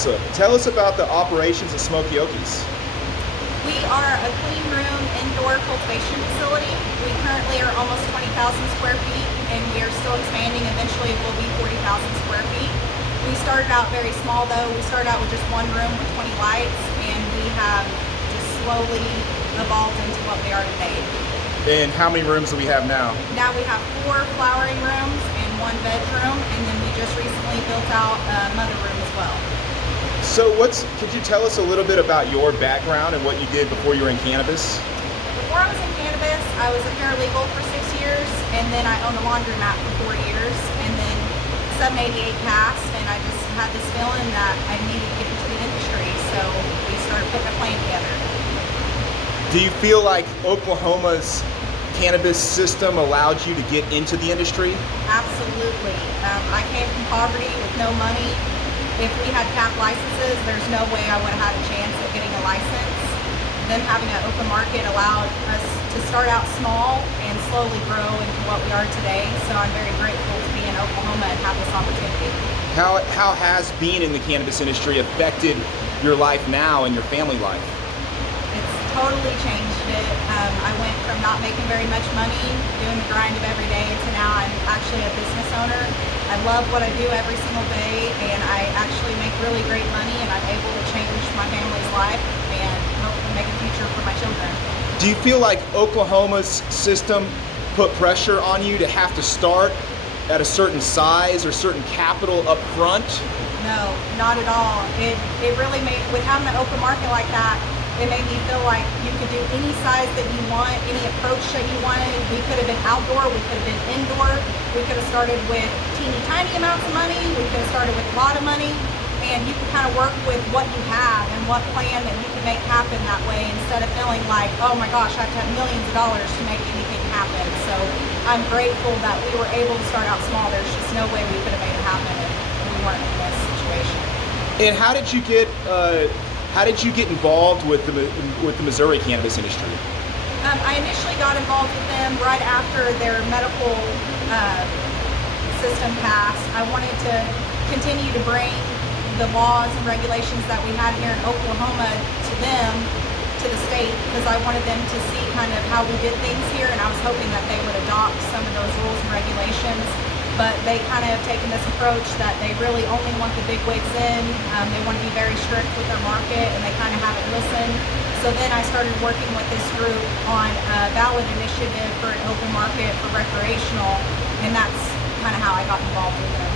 Awesome. Tell us about the Operations of Smokiokis. We are a clean room indoor cultivation facility. We currently are almost 20,000 square feet, and we are still expanding. Eventually it will be 40,000 square feet. We started out very small though. We started out with just one room with 20 lights, and we have just slowly evolved into what we are today. And how many rooms do we have now? Now we have 4 flowering rooms and 1 bedroom, and then we just recently built out a mother room as well. So could you tell us a little bit about your background and what you did before you were in cannabis? Before I was in cannabis, I was a paralegal for 6 years, and then I owned a laundromat for 4 years, and then 788 passed, and I just had this feeling that I needed to get into the industry, so we started putting a plan together. Do you feel like Oklahoma's cannabis system allowed you to get into the industry? Absolutely. I came from poverty with no money. If we had cap licenses, there's no way I would have had a chance at getting a license. Them having an open market allowed us to start out small and slowly grow into what we are today. So I'm very grateful to be in Oklahoma and have this opportunity. How has being in the cannabis industry affected your life now and your family life? It's totally changed it. I went from not making very much money, doing the grind of every day, to now I'm actually a business owner. I love what I do every single day, and I actually make really great money, and I'm able to change my family's life and hopefully make a future for my children. Do you feel like Oklahoma's system put pressure on you to have to start at a certain size or certain capital up front? No, not at all. It really made, with having an open market like that, it made me feel like you could do any size that you want, any approach that you wanted. We could have been outdoor, we could have been indoor. We could have started with teeny tiny amounts of money, we could have started with a lot of money, and you can kind of work with what you have and what plan that you can make happen that way, instead of feeling like, oh my gosh, I have to have millions of dollars to make anything happen. So I'm grateful that we were able to start out small. There's just no way we could have made it happen if we weren't in this situation. And how did you get involved with the Missouri Cannabis Industry? I initially got involved with them right after their medical system passed. I wanted to continue to bring the laws and regulations that we had here in Oklahoma to them, to the state, because I wanted them to see kind of how we did things here, and I was hoping that they would adopt some of those rules and regulations. But they kind of have taken this approach that they really only want the big wigs in. They want to be very strict with their market, and they kind of haven't listened. So then I started working with this group on a ballot initiative for an open market for recreational, and that's kind of how I got involved with them.